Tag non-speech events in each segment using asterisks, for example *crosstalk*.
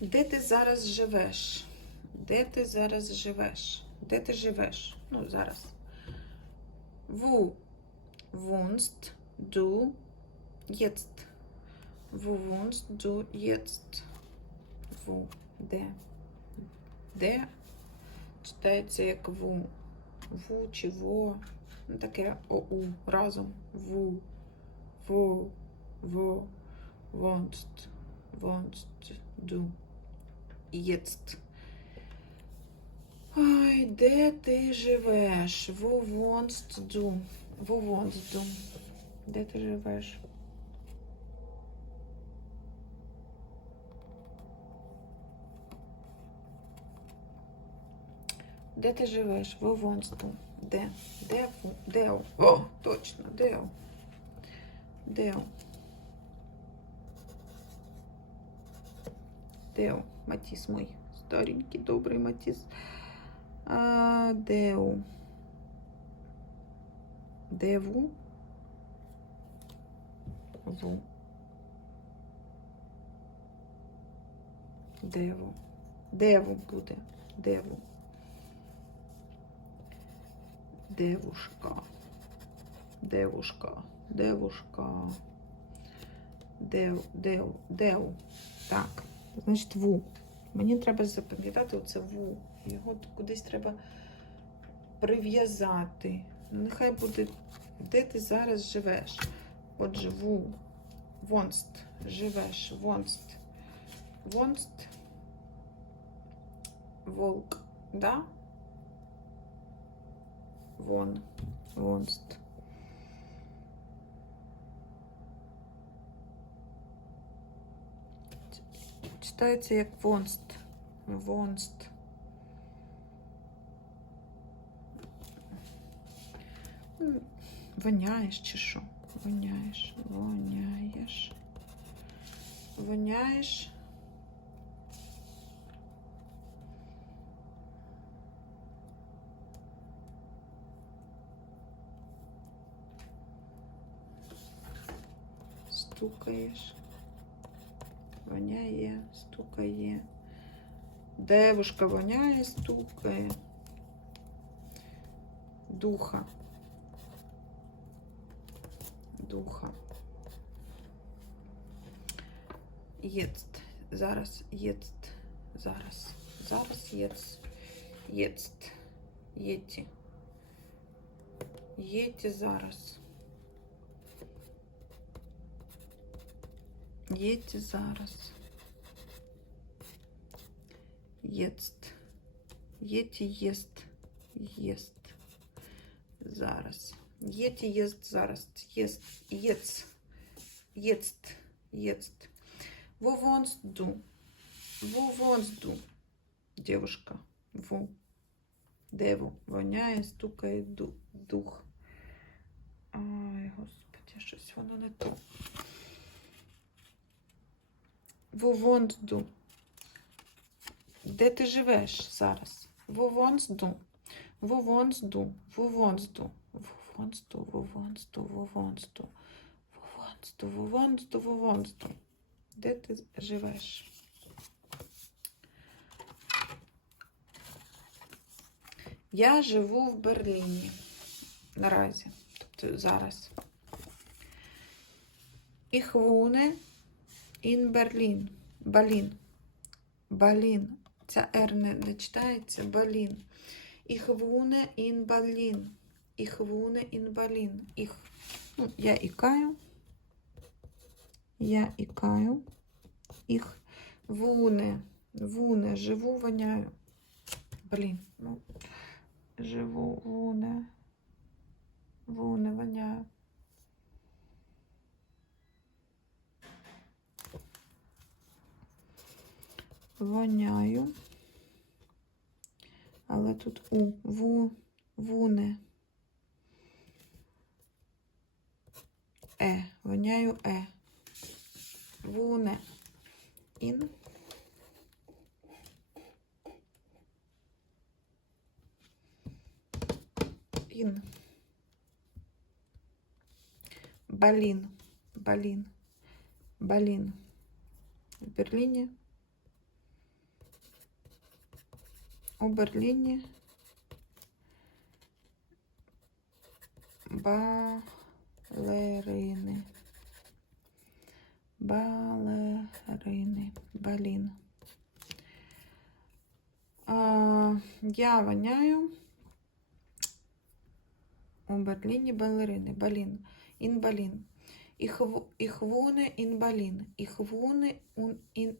Де ти зараз живеш? Де ти зараз живеш? Де ти живеш? Ну, зараз. Wo wohnst du jetzt? Wo wohnst du jetzt? Wo? Де? Де? Читається як ву. Ву чи во. Ну, таке оу разом. Ву. Во. Во. Wohnst. Wohnst du. Jetzt. Ой, де ти живеш? Wo wohnst du? Де ти живеш? Де ти живеш? Wo wohnst du? Де? Де? Де? О, точно, де? Де? Део, Матіс мой. Старенький, добрий Матіс. А, Део. Деву. Ву. Деву. Деву буде. Деву. Девушка. Девушка. Девушка. Дев, дев, дев. Так. Значить, ву. Мені треба запам'ятати оце ву. Його кудись треба прив'язати. Ну, Нехай буде, де ти зараз живеш. Отже, ву. Вонст. Живеш. Вонст. Вонст. Волк. Да? Вон. Вонст. Читається як вонст. Вонст. Воняєш чи що? Воняєш, воняєш. Воняєш. Стукаєш. Воняє, стукає. Девушка воняє, стукає. Духа. Духа. Єцт. Зараз єцт. Зараз. Зараз єцт. Єцт. Єті. Єті зараз. Єті зараз. Єцт. Єті єст. Єст. Зараз. Єті єст зараз. Єст. Єц. Єцт. Єцт. Wo wohnst du? Wo wohnst du? Девушка. Во. Деву. Воняє, стукає ду- дух. Ай, господи, щось воно не то. Wo wohnst du? Де ти живеш зараз? Wo wohnst du? Wo wohnst du? Wo wohnst du? Де ти живеш? Я живу в Берліні наразі, тобто зараз. Ich wohne in Berlin. Балін. Балін. Ця R не, не читається. Балін. Ich wohne in Berlin. Ich wohne in Berlin. Ich. Ну, я ікаю. Я ікаю. Ich wohne. Wohne. Живу, воняю. Блін. Ну, живу, wohne. Wohne, воняю. Воняю. Але тут у ву, вуне. Е. Воняю е. Вуне. Ін. Ін. Балін. Балін. Балін. В Берліні. У Берліні балерини. Балерини. Балін. А, я воняю у Берліні балерини. Балін. Інбалін. Ich, wo- ich wohne in Berlin. Ich wohne in, in.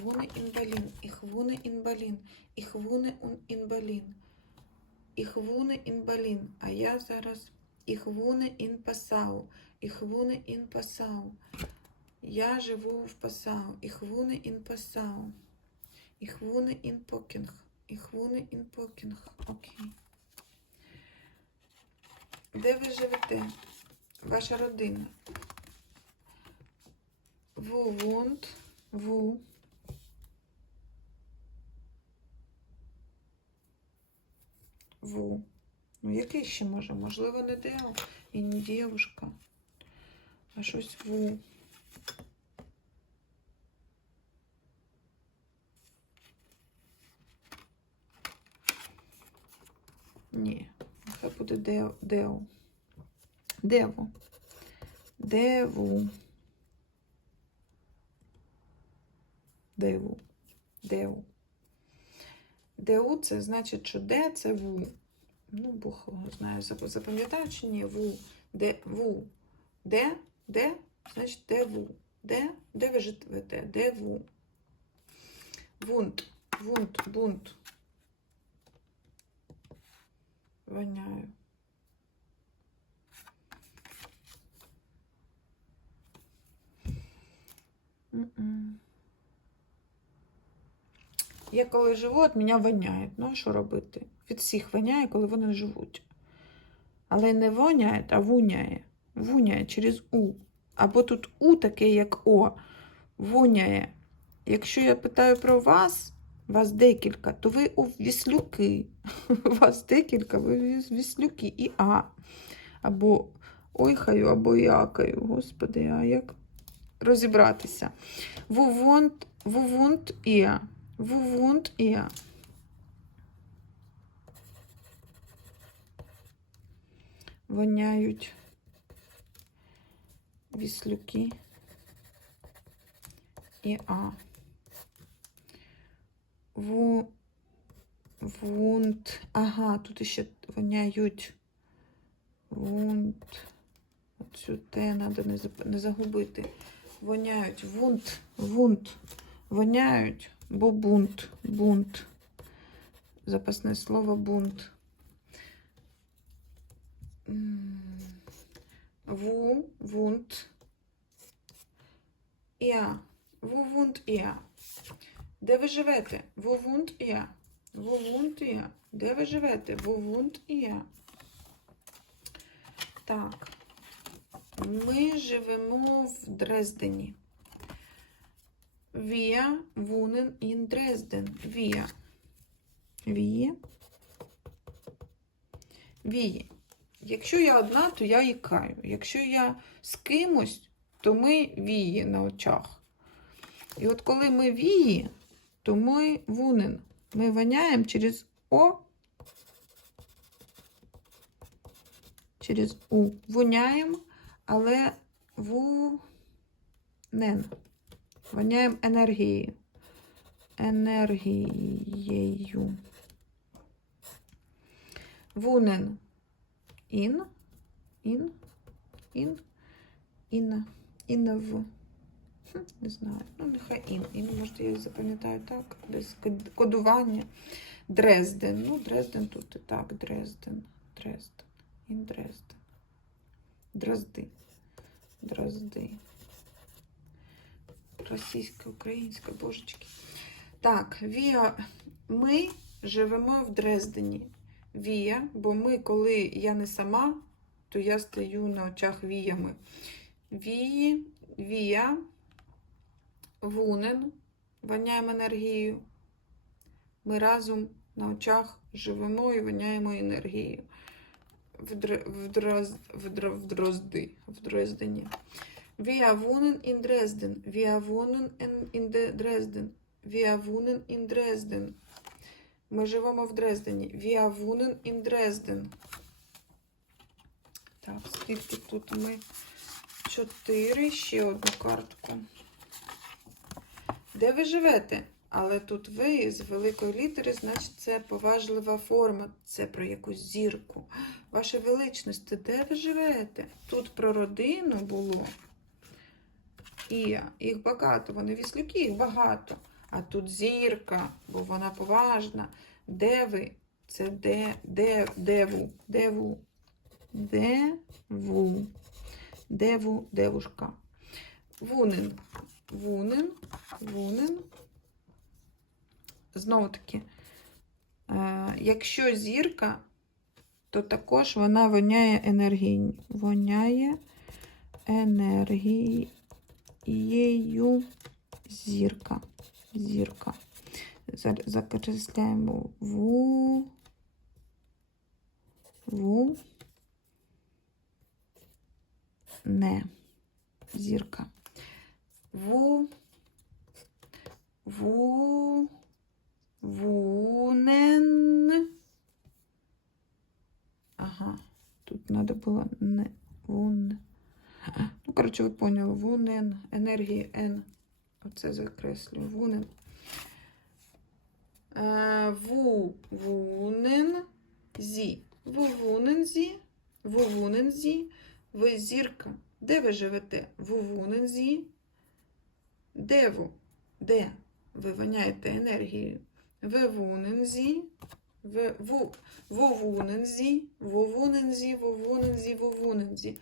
Berlin. Ich wohne in Berlin. Ich wohne un- in Berlin. Ich wohne in Berlin. А я зараз Passau. Ich wohne in Passau. Я живу в. Ich wohne in Poking. Ich wohne in Poking. Окей. Де ви живете? Ваша родина. Wohnt? Wo? Wo? Ну, який ще може? Можливо, не Део і не дівушка, а щось ву. Ні, це буде Део. Део. Дево. Деву. Деву. Деву. Деу це значить, що де це ву. Ну, Бог його знає, запам'ятаю чи ні? Ву. Де ву. Де? Де? Значить, де ву. Де? Де ви живете? Де ву? Вунт. Вунт. Бунт. Воняю. Я коли живу, від мене воняє. Ну, а що робити? Від всіх воняє, коли вони живуть. Але не воняє, а вуняє. Вуняє через У. Або тут У таке, як О. Вуняє. Якщо я питаю про вас, вас декілька, то ви у віслюки. *laughs* Вас декілька, ви віслюки і А. Або ойхаю, або якаю. Господи, а як розібратися? Вувонт, вувунт іа. Вувунт іа. Воняють віслюки і А. Ву, вунт. Ага, тут ще воняють. Вунт. Оцю Т треба не загубити. Воняють. Вунт. Вунт. Воняють. Бо бунт. Бунт. Запасне слово бунт. Ву, вунт. Я. Ву, вунт, я. Де ви живете? Ву, вунт, я. Ву, вунт, я. Де ви живете? Ву, вунт, я. Так. Ми живемо в Дрездені. Wir wohnen in Dresden. Wir. Wir. Wir. Якщо я одна, то я ікаю. Якщо я з кимось, то ми вії на очах. І от коли ми вії, то ми вунен. Ми воняємо через О, через У. Воняємо, але вунен. Воняємо енергією. Енергією. Вунен. Ін. Ін. Ін. Інна. Інна в. Не знаю. Ну, нехай ін. Ін, може, я запам'ятаю так, без кодування. Дрезден. Ну, Дрезден тут і так. Дрезден. Дрезден. Ін Дрезден. Дрозди. Дрозди. Російська, українська, божечки. Так, Віа, ми живемо в Дрездені. Вія, бо ми, коли я не сама, то я стою на очах віями. Вії, вія, вунен, воняємо енергію. Ми разом на очах живемо і воняємо енергією. В, Др... в, Дроз... в, Дро... в Дрозди, в Дрездені. Wir wohnen in Dresden. Wir wohnen in, in de- Dresden. Wir wohnen in Dresden. Ми живемо в Дрездені. Wir wohnen in Dresden. Так, скільки тут ми? Чотири, ще одну картку. Де ви живете? Але тут ви з великої літери, значить, це поважлива форма. Це про якусь зірку. Ваше величність, де ви живете? Тут про родину було. І їх багато, вони віслюки, їх багато. А тут зірка, бо вона поважна. Де ви? Це де, де, деву, деву, деву, деву, девушка. Вунен, вунен, вунен. Знову таки, е, якщо зірка, то також вона воняє енергією. Воняє енергією зірка. Зірка. Закресляємо ву. Ву. Не. Зірка. Ву. Ву. Вунен. Ага. Тут надо было не вун. Ну, коротше, ви поняли. Вунен. Енергії Н. Оце закреслюю. Вунен. Е, Ву. Вунен. Зі. Ву вунен зі. Ву зі. Ви зірка. Де ви живете? Ву зі. Де ву? Де? Ви воняєте енергією. Вевунензі, ву, вовунензі, вовунензі, вовунензі, вовунензі,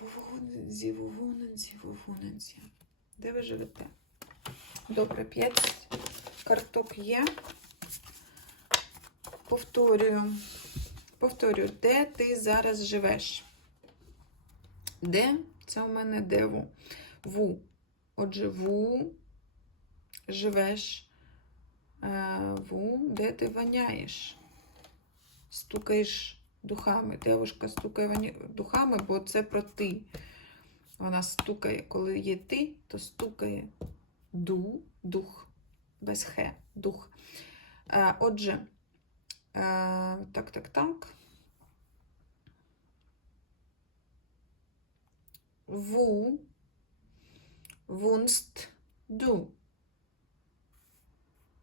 вовунензі, вовунензі, вовунензі. Де ви живете? Добре, 5 карток є. Повторюю. Повторюю, де ти зараз живеш? Де? Це у мене деву. Ву. Отже, ву живеш. Е, Ву, де ти воняєш? Стукаєш духами. Девушка стукає духами, бо це про ти. Вона стукає, коли є ти, то стукає ду, дух, без хе, дух. Е, Отже, е, так, так, так. Ву, вунст, ду.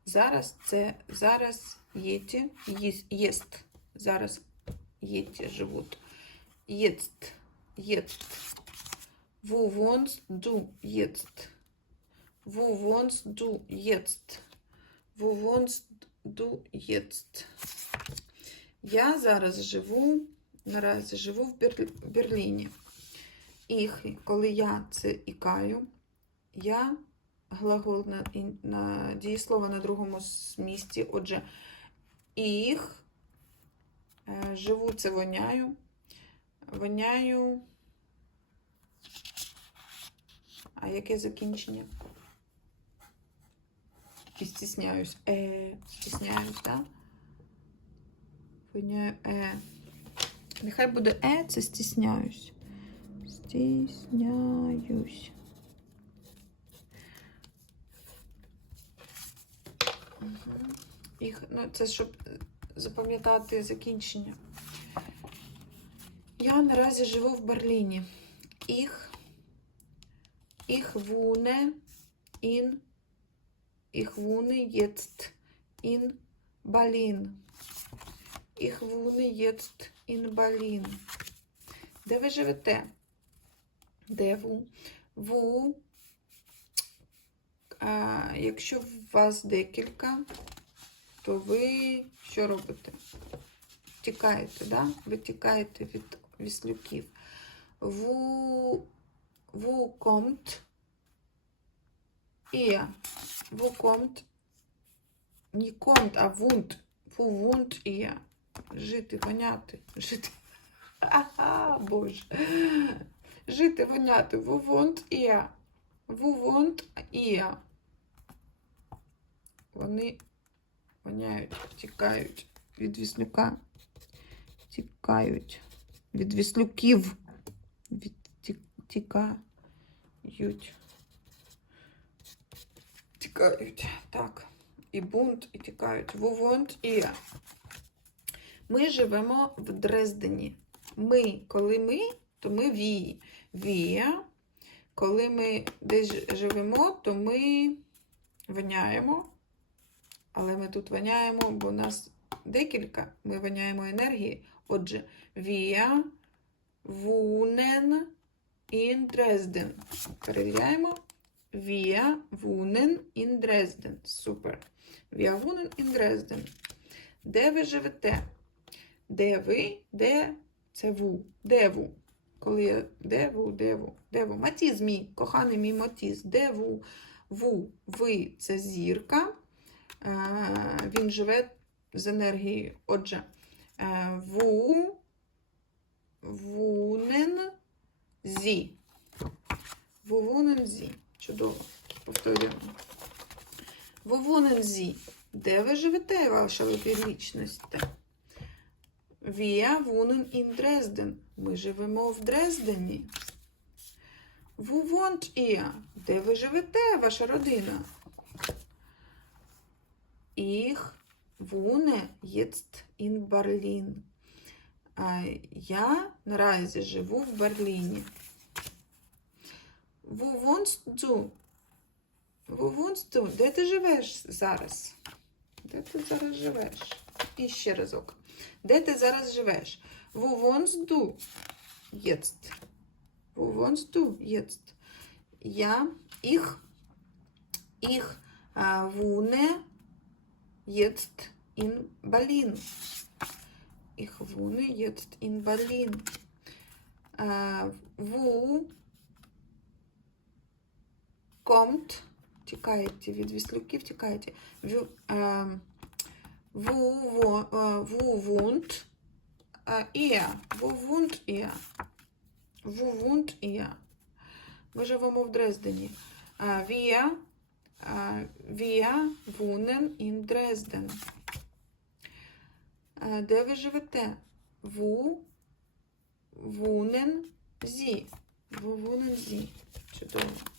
Зараз це зараз єті, єст. Зараз єті живуть. Єст, єст. Wo wohnst du jetzt? Wo wohnst du jetzt? Wo wohnst du jetzt? Я зараз живу, наразі живу в Берлі- в Берліні. І коли я це ікаю, я глагол на, на дієслово на другому місці. Отже, їх е, живу це воняю. Воняю. А яке закінчення? І стісняюсь. Е, стісняюсь, так? Воняю е. Нехай буде е, це стісняюсь. Стісняюсь. Їх, ну, це щоб запам'ятати закінчення. Я наразі живу в Берліні. Їх, їх wohne in, їх wohne jetzt in Berlin. Їх wohne jetzt in Berlin. Де ви живете? Де ву? Ву. Якщо у вас декілька, то ви що робите? Тікаєте, да? Ви тікаєте від віслюків. Ву, ву комт. І ву комт. Не комт, а вунт. Ву вунт і Жити, воняти. Жити. Ага, Боже. Жити, воняти. Ву вунт і Ву вунт і Вони воняють, тікають від віслюка. Тікають. від віслюків. Відтікають. Тікають. Тікають. Так. І бунт, і тікають. Вувонт і я. Ми живемо в Дрездені. Ми, коли ми, то ми вії. Вія. Коли ми десь живемо, то ми воняємо. Але ми тут воняємо, бо у нас декілька. Ми воняємо енергії. Отже, вія, вунен, ін Дрезден. Перевіряємо. Вія, вунен, ін Дрезден. Супер. Вія, вунен, ін Дрезден. Де ви живете? Де ви? Де це ву? Де ву? Коли я де ву, де ву, де ву? Матіз мій, коханий мій Матіз. Де ву? Ву, ви це зірка. Е, він живе з енергією. Отже, е, ву, вунен, зі. Вувунен зі. Чудово. Повторюємо. Вувунен зі. Де ви живете, ваша вічність? Wir wohnen in Dresden. Ми живемо в Дрездені. Wohnt ihr? Де ви живете, ваша родина? Ich wohne jetzt in Berlin. Я наразі живу в Берліні. Wo wohnst du? Wo wohnst du? Де ти живеш зараз? Де ти зараз живеш? І ще разок. Де ти зараз живеш? Wo wohnst du jetzt? Wo wohnst du jetzt? Я, ich äh, wohne jetzt in Berlin. Ich wohne jetzt in Berlin. Äh, wo kommt, тікаєте від віслюків, тікаєте. Wo, ähm, wo, wo, äh, wo wohnt äh, ihr? Wo wohnt ihr? Wo wohnt ihr? Ми живемо в Дрездені. Äh, wir, äh, wir wohnen in Dresden. Е, Де ви живете? Ву, wohnen Sie? Wo wohnen Sie? Чудово.